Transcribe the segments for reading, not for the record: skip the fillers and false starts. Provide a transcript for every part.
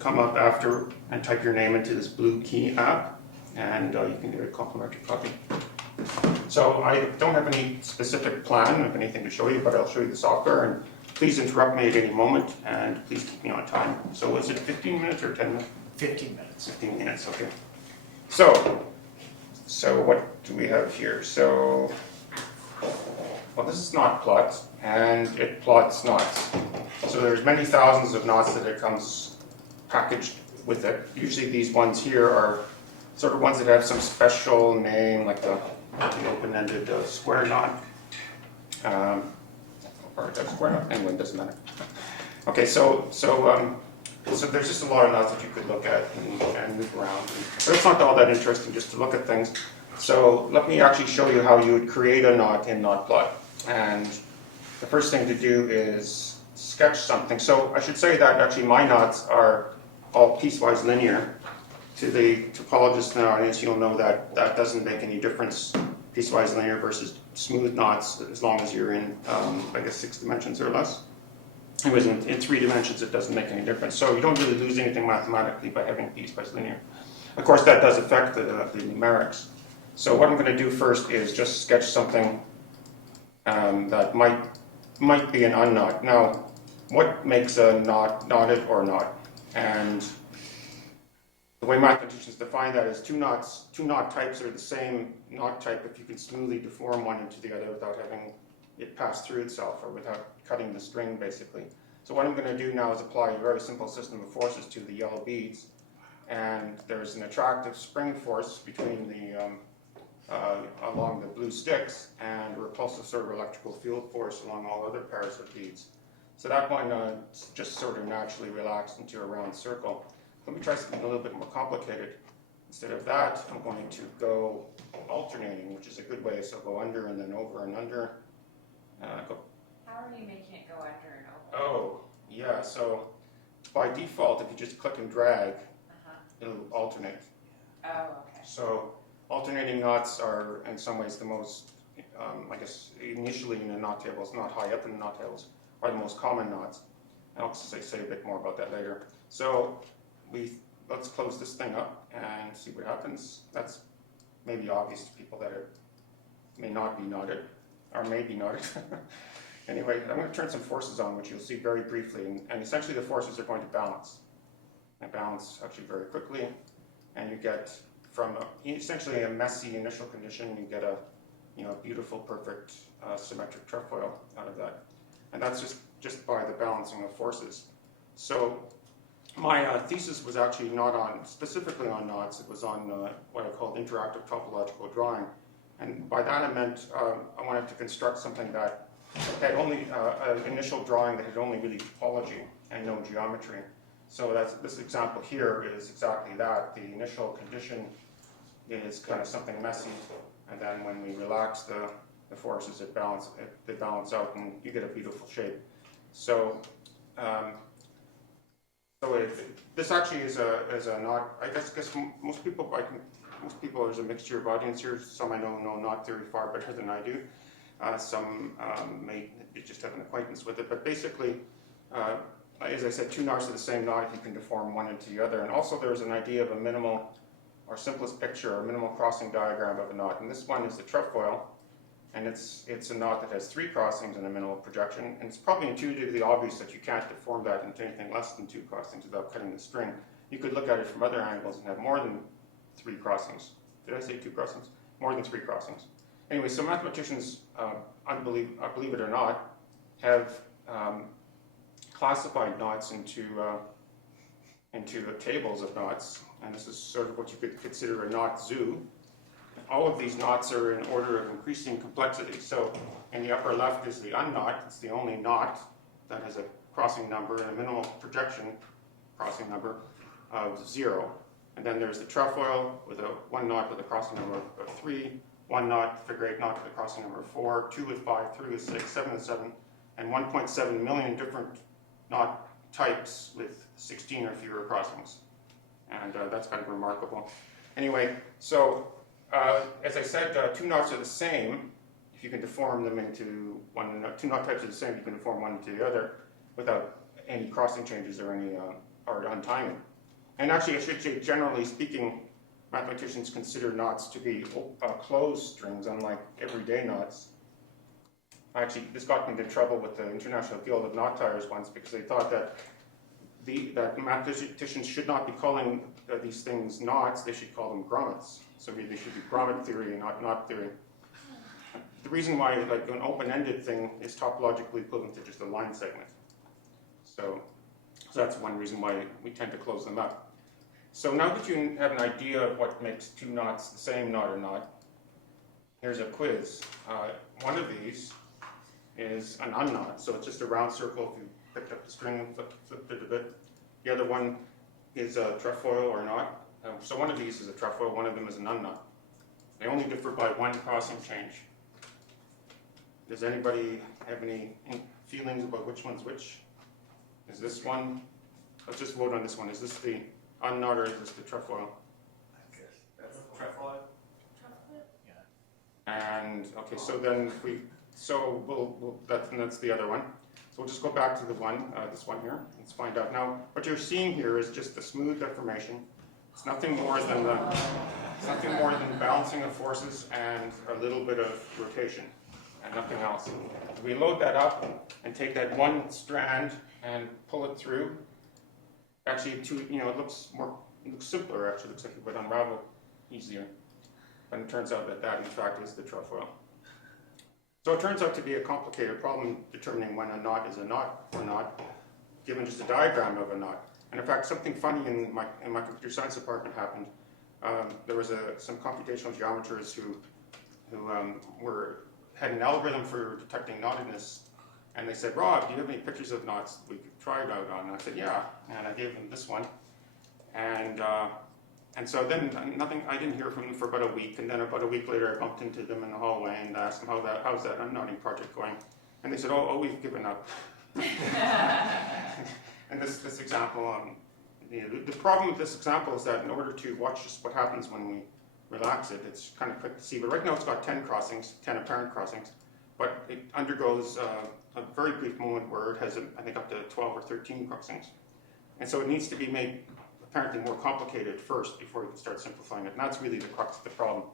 come up after and type your name into this blue key app, and you can get a complimentary copy. So I don't have any specific plan of anything to show you, but I'll show you the software, and please interrupt me at any moment, and please keep me on time. So is it 15 minutes or 10 minutes? 15 minutes. 15 minutes, okay. So what do we have here? So, well, this is KnotPlot, and it plots knots. So there's many thousands of knots that it comes packaged with it. Usually these ones here are sort of ones that have some special name, like the open-ended square knot. Or a square knot, anyway, it doesn't matter. Okay, so there's just a lot of knots that you could look at and move around. But it's not all that interesting just to look at things. So let me actually show you how you would create a knot in KnotPlot. And the first thing to do is sketch something. So I should say that actually my knots are all piecewise linear. To the topologists in the audience, you'll know that that doesn't make any difference, piecewise linear versus smooth knots, as long as you're in, I guess, 6 dimensions or less. Anyways, in 3 dimensions, it doesn't make any difference. So you don't really lose anything mathematically by having piecewise linear. Of course, that does affect the numerics. So what I'm going to do first is just sketch something that might be an unknot. Now, what makes a knot knotted or not? And the way mathematicians define that is two knot types are the same knot type if you can smoothly deform one into the other without having it pass through itself or without cutting the string, basically. So what I'm going to do now is apply a very simple system of forces to the yellow beads. And there's an attractive spring force between the along the blue sticks, and a repulsive sort of electrical field force along all other pairs of beads. So that one just sort of naturally relaxed into a round circle. Let me try something a little bit more complicated. Instead of that, I'm going to go alternating, which is a good way. So go under and then over and under. How are you making it go under and over? Oh, yeah. So by default, if you just click and drag, it'll alternate. Oh, okay. So alternating knots are in some ways the most, I guess, initially in the knot tables, not high up in the knot tables, are the most common knots. And I'll say a bit more about that later. So let's close this thing up and see what happens. That's maybe obvious to people that it may not be knotted, or may be knotted. Anyway, I'm going to turn some forces on, which you'll see very briefly. And essentially the forces are going to balance. They balance actually very quickly, and you get from essentially a messy initial condition, you get a beautiful, perfect, symmetric trefoil out of that. And that's just by the balancing of forces. So my thesis was actually not specifically on knots. It was on what I called interactive topological drawing. And by that I meant I wanted to construct something that had only an initial drawing that had only really topology and no geometry. So this example here is exactly that. The initial condition is kind of something messy, and then when we relax the forces, they balance out, and you get a beautiful shape. So, this actually is a knot. I guess most people there's a mixture of audience here. Some I know knot theory far better than I do. Some may just have an acquaintance with it, but basically, as I said, 2 knots are the same knot if you can deform one into the other. And also there's an idea of a minimal, or simplest picture, or minimal crossing diagram of a knot. And this one is the trefoil, and it's a knot that has 3 crossings and a minimal projection. And it's probably intuitively obvious that you can't deform that into anything less than 2 crossings without cutting the string. You could look at it from other angles and have more than 3 crossings. Did I say 2 crossings? More than 3 crossings. Anyway, so mathematicians, believe it or not, have classified knots into the tables of knots, and this is sort of what you could consider a knot zoo. All of these knots are in order of increasing complexity. So in the upper left is the unknot. It's the only knot that has a crossing number and a minimal projection crossing number of 0. And then there's the trefoil with one knot with a crossing number of 3, 1 knot, figure 8 knot with a crossing number of 4, 2 with 5, 3 with 6, 7 with 7, and 1.7 million different knot types with 16 or fewer crossings. And that's kind of remarkable. Anyway, so as I said, 2 knots are the same if you can deform them into one. 2 knot types are the same if you can deform one into the other without any crossing changes or any or untiming. And actually, I should say, generally speaking, mathematicians consider knots to be closed strings, unlike everyday knots. Actually, this got me into trouble with the International Guild of Knot Tiers once because they thought that that mathematicians should not be calling these things knots, they should call them grommets. So they should be grommet theory and not knot theory. The reason why like an open-ended thing is topologically equivalent to just a line segment. So that's one reason why we tend to close them up. So now that you have an idea of what makes two knots the same knot or not, here's a quiz. One of these is an unknot, so it's just a round circle if you picked up the string and flipped it a bit. The other one is a trefoil or knot. So one of these is a trefoil, one of them is an unknot. They only differ by one crossing change. Does anybody have any feelings about which one's which? Is this one? Let's just vote on this one. Is this the unknot or is this the trefoil? I guess that's the trefoil. Yeah. And okay, so then if we, so that's the other one. So we'll just go back to the one, this one here. Let's find out. Now, what you're seeing here is just the smooth deformation. It's nothing more than balancing of forces and a little bit of rotation, and nothing else. If we load that up and take that one strand and pull it through, actually, it looks simpler. Actually, it looks like it would unravel easier. But it turns out that in fact is the trefoil. So it turns out to be a complicated problem determining when a knot is a knot or not, given just a diagram of a knot. And in fact, something funny in my computer science department happened. There was some computational geometers who had an algorithm for detecting knottiness, and they said, "Rob, do you have any pictures of knots that we could try it out on?" And I said, "Yeah," and I gave them this one, and so then I didn't hear from them for about a week, and then about a week later I bumped into them in the hallway and asked them how's that unknotting project going, and they said, "Oh, we've given up." And this example, the problem with this example is that in order to watch just what happens when we relax it, it's kind of quick to see. But right now it's got 10 crossings, 10 apparent crossings, but it undergoes a very brief moment where it has, I think, up to 12 or 13 crossings. And so it needs to be made apparently more complicated first before we can start simplifying it. And that's really the crux of the problem.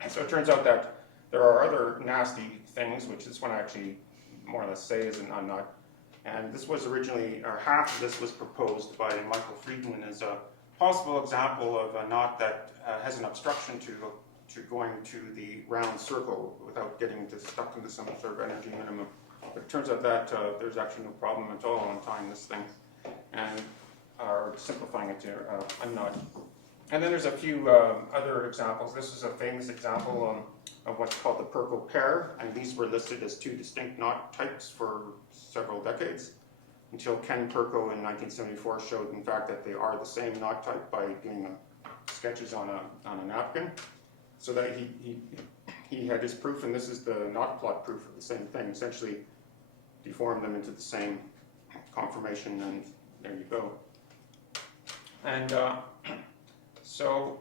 And so it turns out that there are other nasty things, which this one I actually more or less say is an unknot. And this was originally, or half of this was proposed by Michael Friedman as a possible example of a knot that has an obstruction to going to the round circle without getting stuck into some sort of energy minimum. But it turns out that there's actually no problem at all in tying this thing and simplifying it to a knot. And then there's a few other examples. This is a famous example of what's called the Perko pair, and these were listed as two distinct knot types for several decades, until Ken Perko in 1974 showed, in fact, that they are the same knot type by doing sketches on a napkin. So that he had his proof, and this is the KnotPlot proof of the same thing. Essentially, deformed them into the same conformation, and there you go. And so,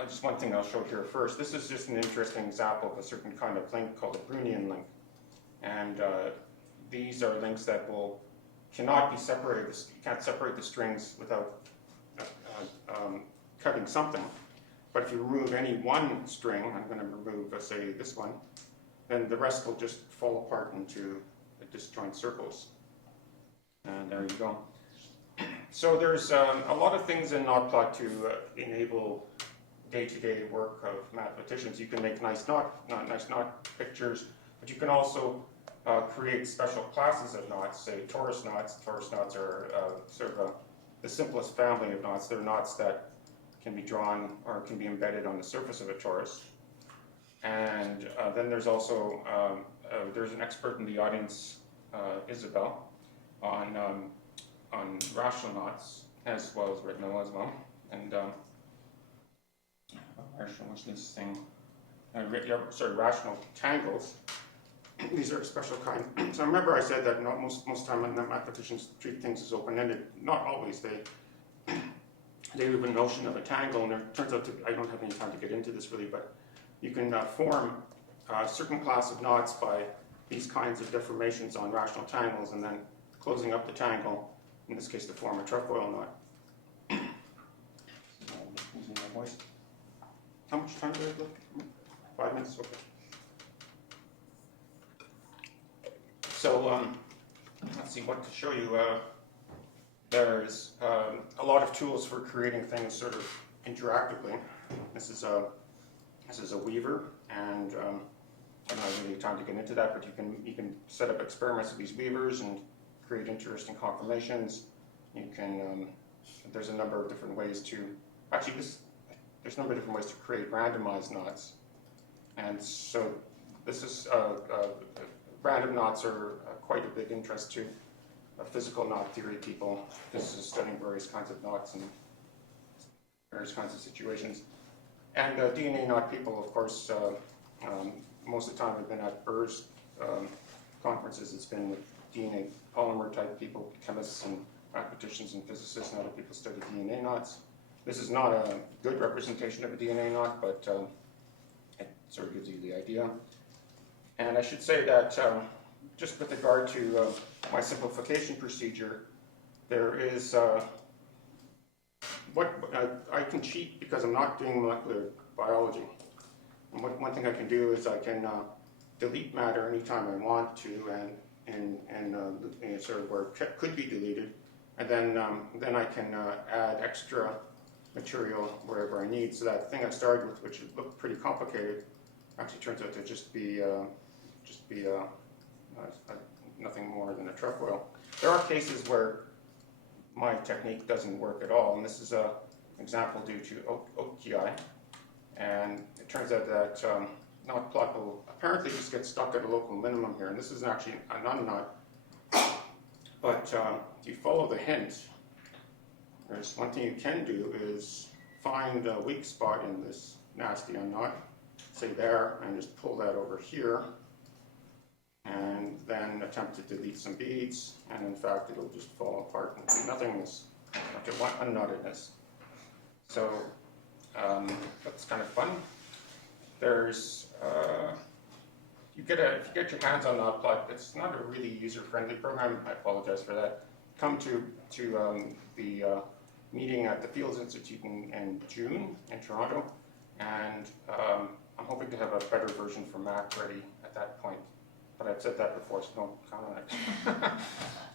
just one thing I'll show here first. This is just an interesting example of a certain kind of link called a Brownian link. And these are links that cannot be separated. You can't separate the strings without cutting something. But if you remove any one string, I'm going to remove, let's say, this one, then the rest will just fall apart into disjoint circles. And there you go. So there's a lot of things in KnotPlot to enable day-to-day work of mathematicians. You can make nice knot pictures, but you can also create special classes of knots, say torus knots. Torus knots are sort of the simplest family of knots. They're knots that can be drawn or can be embedded on the surface of a torus. And then there's also, there's an expert in the audience, Isabel, on rational knots, as well as Ritno as well. And what's this thing? Rational tangles. These are a special kind. So remember I said that most time mathematicians treat things as open-ended. Not always. They have a notion of a tangle, and it turns out I don't have any time to get into this really, but you can form a certain class of knots by these kinds of deformations on rational tangles, and then closing up the tangle, in this case to form a trefoil knot. waste. How much time do I have left? 5 minutes, okay. So, let's see what to show you. There's a lot of tools for creating things sort of interactively. This is a weaver, and I don't have really time to get into that, but you can set up experiments with these weavers and create interesting conformations. You can there's a number of different ways to actually there's a number of different ways to create randomized knots, and so this is random knots are quite a big interest to physical knot theory people. This is studying various kinds of knots and various kinds of situations. And DNA knot people, of course, most of the time have been at BERS conferences. It's been with DNA polymer type people, chemists and mathematicians and physicists, and other people study DNA knots. This is not a good representation of a DNA knot, but it sort of gives you the idea. And I should say that just with regard to my simplification procedure, there is I can cheat because I'm not doing molecular biology. And one thing I can do is I can delete matter anytime I want to, and sort of where it could be deleted, and then I can add extra material wherever I need. So that thing I started with, which looked pretty complicated, actually turns out to just be nothing more than a trefoil. There are cases where my technique doesn't work at all, and this is an example due to OKI. And it turns out that KnotPlot will apparently just get stuck at a local minimum here, and this is actually an unknot. But if you follow the hint, there's one thing you can do is find a weak spot in this nasty unknot, say there, and just pull that over here, and then attempt to delete some beads, and in fact it'll just fall apart and do nothingness, okay, unknottedness. So that's kind of fun. There's if you get your hands on KnotPlot, it's not a really user-friendly program. I apologize for that. Come to the meeting at the Fields Institute in June in Toronto, and I'm hoping to have a better version for Mac ready at that point. But I've said that before, so don't count on it.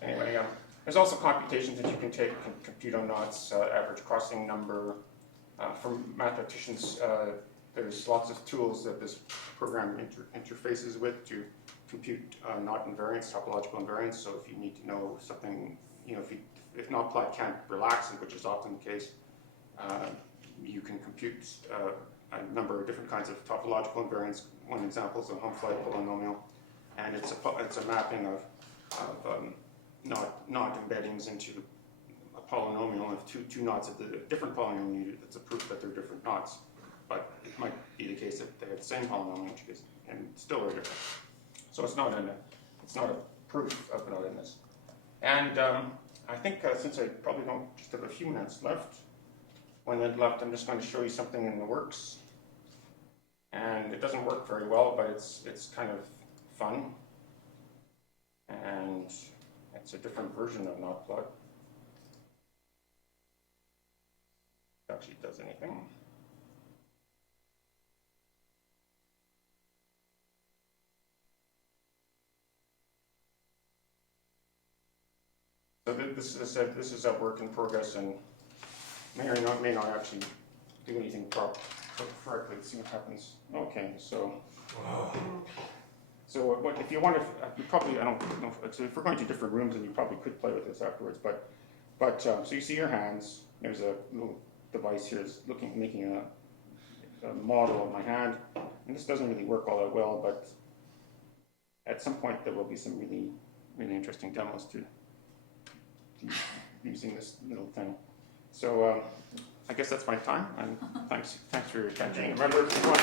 Anyway, there's also computations that you can take, compute on knots, average crossing number. For mathematicians, there's lots of tools that this program interfaces with to compute knot invariance, topological invariance. So if you need to know something, if KnotPlot can't relax it, which is often the case, you can compute a number of different kinds of topological invariance. One example is a Humphrey polynomial, and it's a mapping of knot embeddings into a polynomial of two knots of the different polynomial. It's a proof that they're different knots, but it might be the case that they have the same polynomial, which is and still are different. So it's not a proof of knottedness. And I think since I probably don't just have a few minutes left, I'm just going to show you something in the works. And it doesn't work very well, but it's kind of fun. And it's a different version of KnotPlot. It actually does anything. So this is a work in progress and may not actually do anything correctly. Let's see what happens. Okay, so what if you want to? You probably I don't know. So if we're going to different rooms, then you probably could play with this afterwards. But so you see your hands. There's a little device here is making a model of my hand, and this doesn't really work all that well. But at some point there will be some really interesting demos to using this little thing. So I guess that's my time, and thanks for your attention. Remember, if you want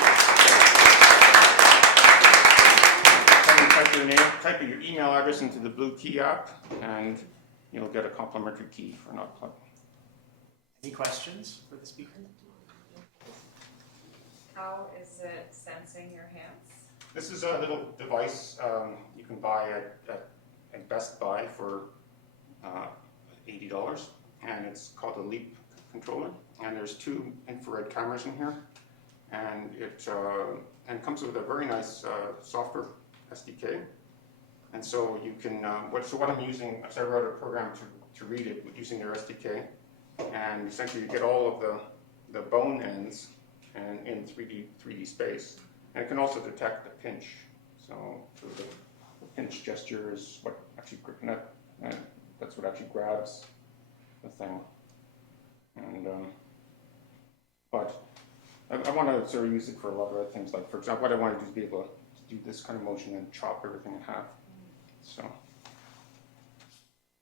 type your email address into the Blue Key app, and you'll get a complimentary key for KnotPlot. Any questions for the speaker? How is it sensing your hands? This is a little device you can buy at Best Buy for $80, and it's called a Leap controller, and there's 2 infrared cameras in here, and it comes with a very nice software SDK. And so you can, what I'm using, so I wrote a program to read it using their SDK, and essentially you get all of the bone ends and in 3D space, and it can also detect the pinch. So the pinch gesture is what actually that's what actually grabs the thing. And but I want to sort of use it for a lot of other things. Like, for example, what I want to do is be able to do this kind of motion and chop everything in half. So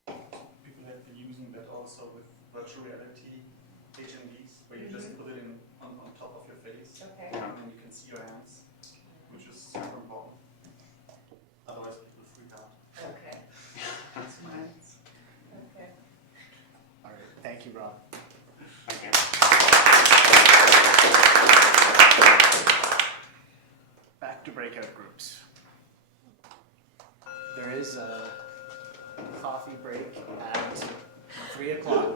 People have been using that also with virtual reality HMDs, where you just put it in on top of your face, Okay. yeah. and then you can see your hands, which is super important. Otherwise, people freak out. Okay. That's mine. Okay. All right, thank you, Rob. Okay. Back to breakout groups. There is a coffee break at 3 o'clock.